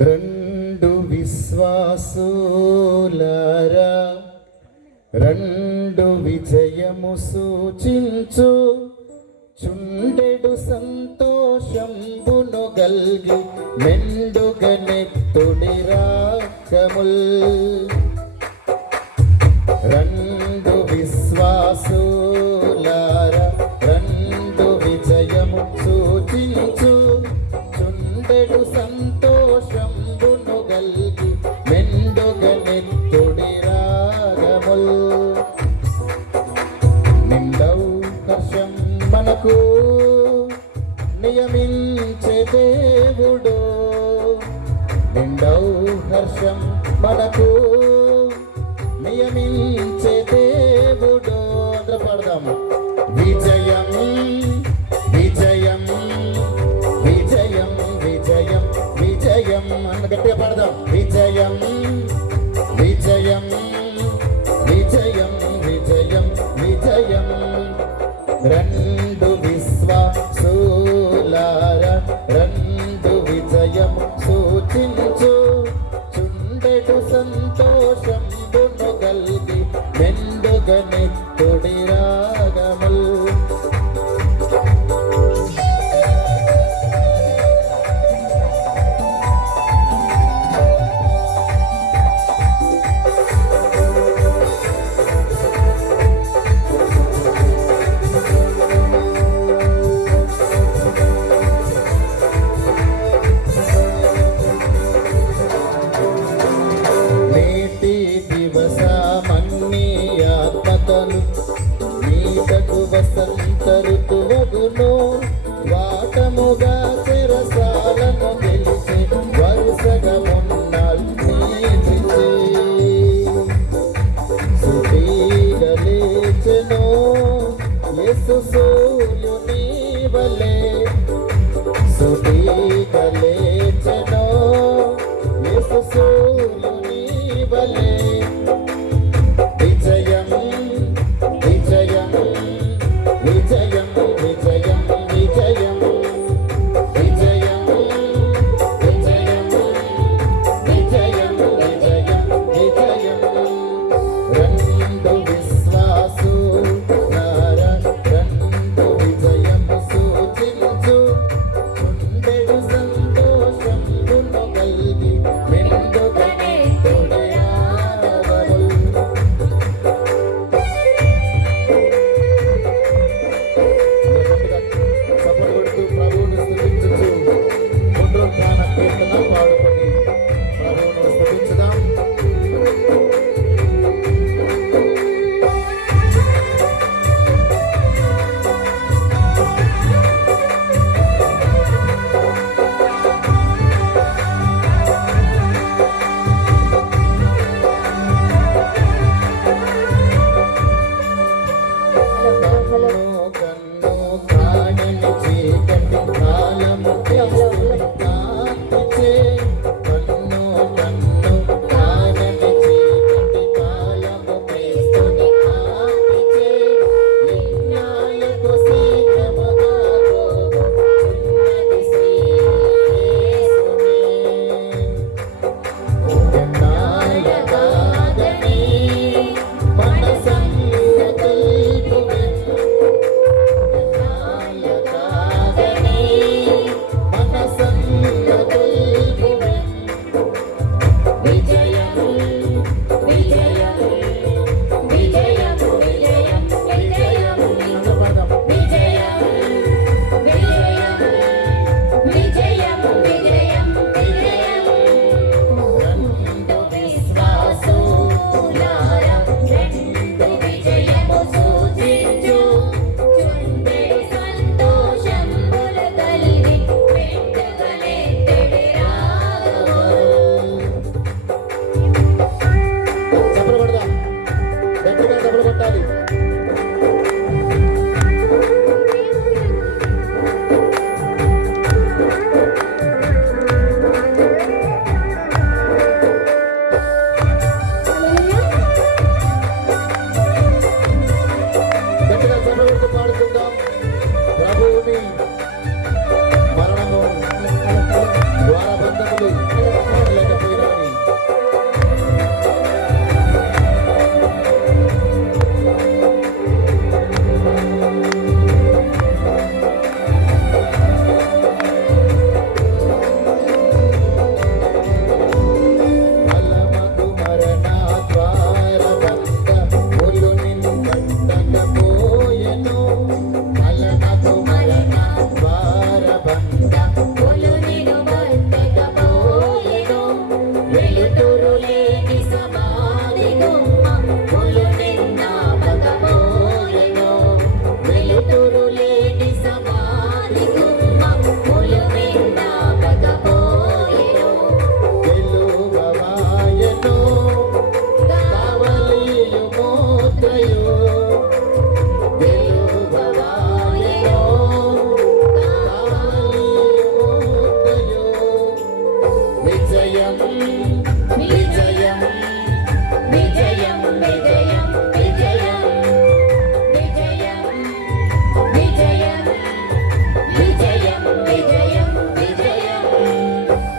రెండు విశ్వాసులారా రెండు విజయము సూచించు. చుండెడు సంతోషంబును గల్గి మెండుగనెత్తుడి రాకముల్ Grand eu sou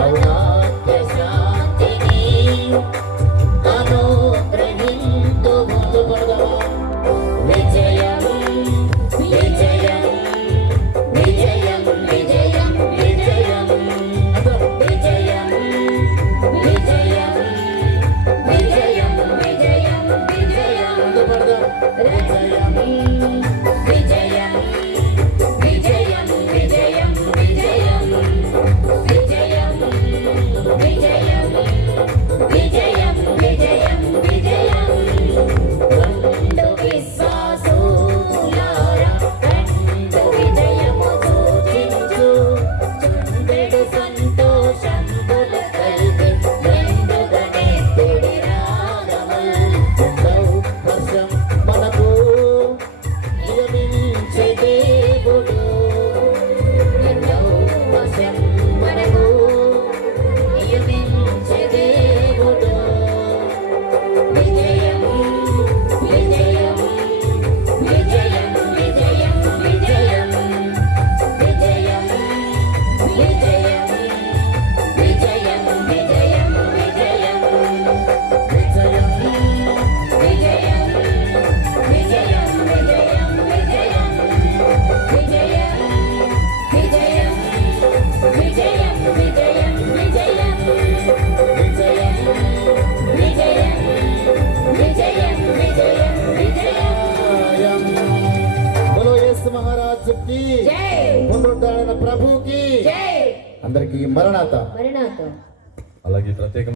Bravo. మరణాత. అలాగే ప్రత్యేక